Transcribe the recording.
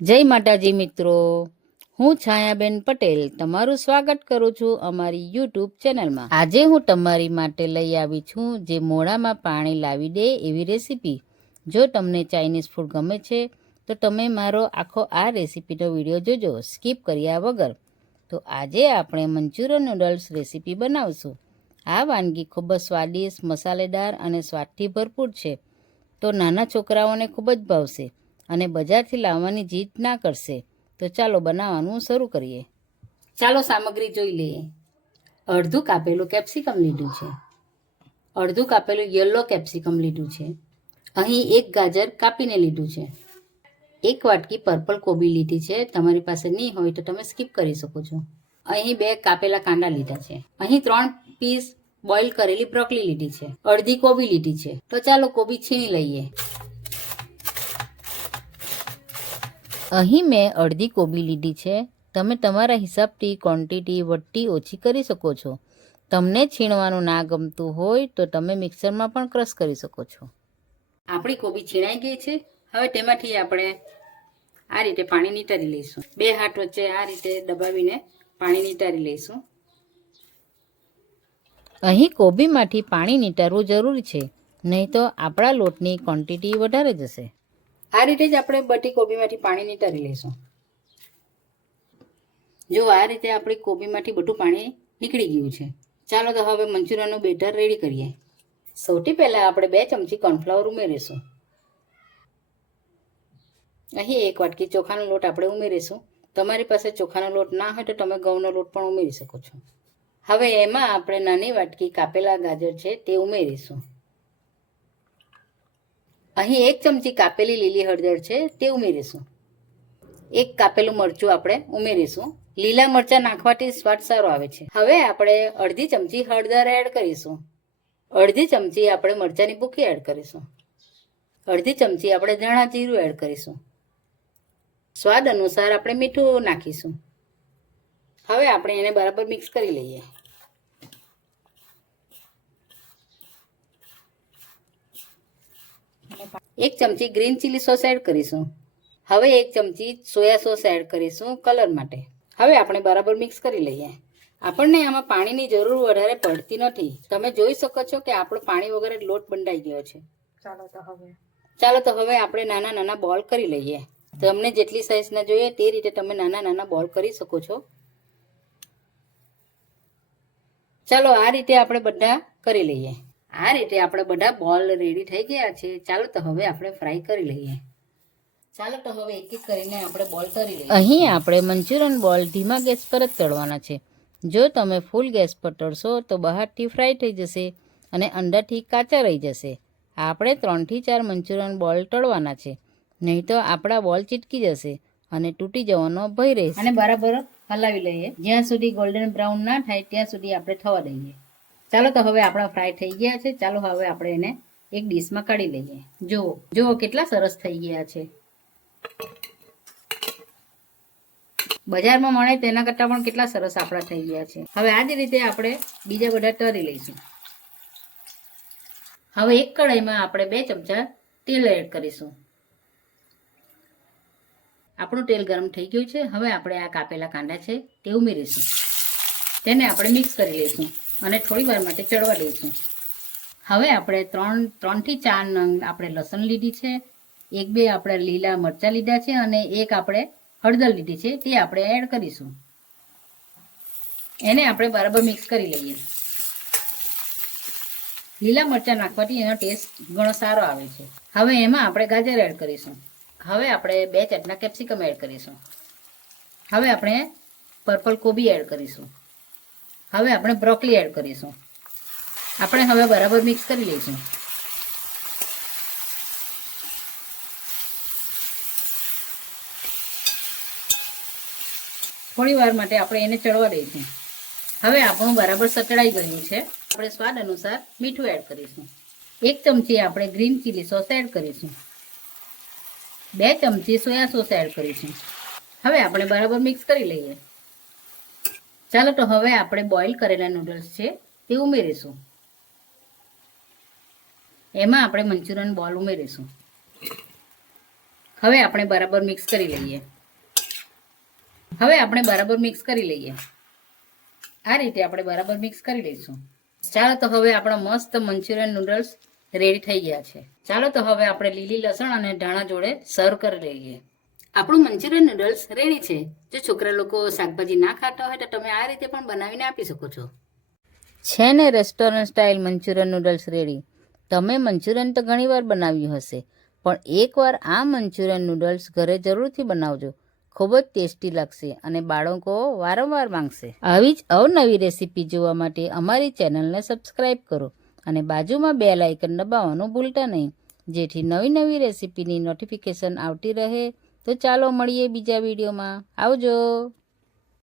જય માતાજી મિત્રો, હું છાયાબેન પટેલ તમારું સ્વાગત કરું છું અમારી યુટ્યુબ ચેનલમાં। આજે હું તમારી માટે લઈ આવી છું જે મોઢામાં પાણી લાવી દે એવી રેસીપી। જો તમને ચાઇનીઝ ફૂડ ગમે છે તો તમે મારો આખો આ રેસીપીનો વિડીયો જોજો સ્કીપ કર્યા વગર। તો આજે આપણે મંચુરિયન નૂડલ્સ રેસીપી બનાવશું। આ વાનગી ખૂબ જ સ્વાદિષ્ટ, મસાલેદાર અને સ્વાદથી ભરપૂર છે, તો નાના છોકરાઓને ખૂબ જ ભાવશે અને બજારથી લાવવાની જીદ ના કરશે। તો ચાલો બનાવવાનું શરૂ કરીએ। ચાલો સામગ્રી જોઈ લઈએ। અડધું કાપેલું કેપ્સિકમ લીધું છે, અડધું કાપેલું યલો કેપ્સિકમ લીધું છે, અહીં એક ગાજર કાપીને લીધું છે, એક વાટકી પર્પલ કોબી લીધી છે, તમારી પાસે નહીં હોય તો તમે સ્કીપ કરી શકો છો। અહીં 2 કાપેલા કાંદા લીધા છે, અહીં 3 પીસ બોઇલ કરેલી બ્રોકલી લીધી છે, અડધી કોબી લીધી છે। તો ચાલો કોબી છીણી લઈએ। અહીં મેં અડધી કોબી લીધી છે, તમે તમારા હિસાબથી ક્વોન્ટિટી વધતી ઓછી કરી શકો છો। તમને છીણવાનું ના ગમતું હોય તો તમે મિક્સરમાં પણ ક્રશ કરી શકો છો। આપણી કોબી છીણાઈ ગઈ છે, હવે તેમાંથી આપણે આ રીતે પાણી નીતારી લઈશું। 2 હાથ વચ્ચે આ રીતે દબાવીને પાણી નીતારી લઈશું। અહીં કોબીમાંથી પાણી નીતારવું જરૂરી છે, નહીં તો આપણા લોટની ક્વોન્ટિટી વધારે જશે। આ રીતે જ આપણે બધી કોબીમાંથી પાણી નીતારી લઈશું। જો આ રીતે આપણી કોબીમાંથી બધું પાણી નીકળી ગયું છે। ચાલો તો હવે મંચુરિયનનું બેટર રેડી કરીએ। સૌથી પહેલાં આપણે 2 ચમચી કોર્નફ્લાવર ઉમેરીશું। અહીં 1 વાટકી ચોખાનો લોટ આપણે ઉમેરીશું। તમારી પાસે ચોખાનો લોટ ના હોય તો તમે ઘઉંનો લોટ પણ ઉમેરી શકો છો। હવે એમાં આપણે નાની વાટકી કાપેલા ગાજર છે તે ઉમેરીશું। અહીં 1 ચમચી કાપેલી લીલી હળદર છે તે ઉમેરીશું। 1 કાપેલું મરચું આપણે ઉમેરીશું। લીલા મરચાં નાખવાથી સ્વાદ સારો આવે છે। હવે આપણે અડધી ચમચી હળદર એડ કરીશું। અડધી ચમચી આપણે મરચાંની ભૂકી એડ કરીશું। અડધી ચમચી આપણે ધાણા જીરું એડ કરીશું। સ્વાદ અનુસાર આપણે મીઠું નાખીશું। હવે આપણે એને બરાબર મિક્સ કરી લઈએ। એક ચમચી ગ્રીન ચીલી સોસ એડ કરીશું। હવે 1 ચમચી સોયા સોસ એડ કરીશું કલર માટે। હવે આપણે બરાબર મિક્સ કરી લઈએ। આપણને આમાં પાણીની જરૂર વધારે પડતી નથી। તમે જોઈ શકો છો કે આપણો પાણી વગર લોટ બંધાઈ ગયો છે। ચાલો તો હવે આપણે નાના નાના બોલ કરી લઈએ। તમને જેટલી સાઈઝના જોઈએ તે રીતે તમે નાના નાના બોલ કરી શકો છો। ચાલો આ રીતે આપણે બધા કરી લઈએ। આ રીતે આપણે બધા બોલ રેડી થઈ ગયા છે। ચાલો તો હવે આપણે ફ્રાય કરી લઈએ। ચાલો તો હવે એક એક કરીને આપણે બોલ તળી લઈએ। અહીં આપણે મંચુરિયન બોલ ધીમા ગેસ પર જ તળવાના છે। જો તમે ફૂલ ગેસ પર તળશો તો બહારથી ફ્રાય થઈ જશે અને અંદરથી કાચા રહી જશે। આપણે 3 થી 4 મંચુરિયન બોલ તળવાના છે, નહીં તો આપણા બોલ ચીટકી જશે અને તૂટી જવાનો ભય રહેશે। અને બરાબર હલાવી લઈએ, જ્યાં સુધી ગોલ્ડન બ્રાઉન ના થાય ત્યાં સુધી આપણે થવા દઈએ। ચાલો તો હવે આપણા ફ્રાય થઈ ગયા છે। ચાલો હવે આપણે એને એક ડીશમાં કાઢી લઈએ। જુઓ કેટલા સરસ થઈ ગયા છે। બજારમાં મળે તેના કરતાં પણ કેટલા સરસ આપણા થઈ ગયા છે। હવે આ જ રીતે આપણે બીજા બધા તળી લઈશું। હવે એક કઢાઈમાં આપણે 2 ચમચા તેલ એડ કરીશું। આપણું તેલ ગરમ થઈ ગયું છે। હવે આપણે આ કાપેલા કાંદા છે તે ઉમેરીશું। તેને આપણે મિક્સ કરી લઈશું અને થોડી વાર માટે ચડવા દઈશું। હવે આપણે 3 થી 4 નંગ આપણે લસણ લીધી છે, 1-2 આપણે લીલા મરચાં લીધા છે અને 1 આપણે હળદર લીધી છે તે આપણે એડ કરીશું। એને આપણે બરાબર મિક્સ કરી લઈએ। લીલા મરચાં નાખવાથી એનો ટેસ્ટ ઘણો સારો આવે છે। હવે એમાં આપણે ગાજર એડ કરીશું। હવે આપણે 2 ચટના કેપ્સિકમ એડ કરીશું। હવે આપણે પર્પલ કોબી એડ કરીશું। હવે આપણે બ્રોકલી એડ કરીશું। આપણે હવે બરાબર મિક્સ કરી લઈશું। થોડી વાર માટે આપણે એને ચડવા દઈશું। હવે આપણું બરાબર સતળાઈ ગયું છે। આપણે સ્વાદ અનુસાર મીઠું એડ કરીશું। 1 ચમચી આપણે ગ્રીન ચીલી સોસ એડ કરીશું। 2 ચમચી સોયા સોસ એડ કરીશું। હવે આપણે બરાબર મિક્સ કરી લઈએ। ચાલો તો હવે આપણે બોઇલ કરેલા નૂડલ્સ છે તે ઉમેરીશું। એમાં આપણે મંચુરિયન બોલ ઉમેરીશું। હવે આપણે બરાબર મિક્સ કરી લઈએ. આ રીતે આપણે બરાબર મિક્સ કરી લઈશું. ચાલો તો હવે આપણા મસ્ત મંચુરિયન નૂડલ્સ રેડી થઈ ગયા છે. ચાલો તો હવે આપણે લીલી લસણ અને ધાણા જોડે સર્વ કરી લઈએ. આપણું મંચુરિયન નૂડલ્સ રેડી છે. જો છોકરા લોકો શાકભાજી ના ખાતા હોય તો તમે આ રીતે પણ બનાવીને આપી શકો છો. છે ને restaurant style Manchurian noodles ready. તમે મંચુરિયન તો ઘણીવાર બનાવ્યું હશે, પણ એકવાર આ મંચુરિયન નૂડલ્સ ઘરે જરૂરથી બનાવજો. ખૂબ જ ટેસ્ટી લાગશે અને બાળકો વારંવાર માંગશે. આવી જ અવનવી રેસીપી જોવા માટે અમારી ચેનલને સબસ્ક્રાઈબ કરો અને બાજુમાં બેલ આઇકન દબાવવાનું ભૂલતા નહીં, જેથી નવી નવી રેસીપીની નોટિફિકેશન આવતી રહે. તો ચાલો મળીએ બીજા વિડીયોમાં. આવજો.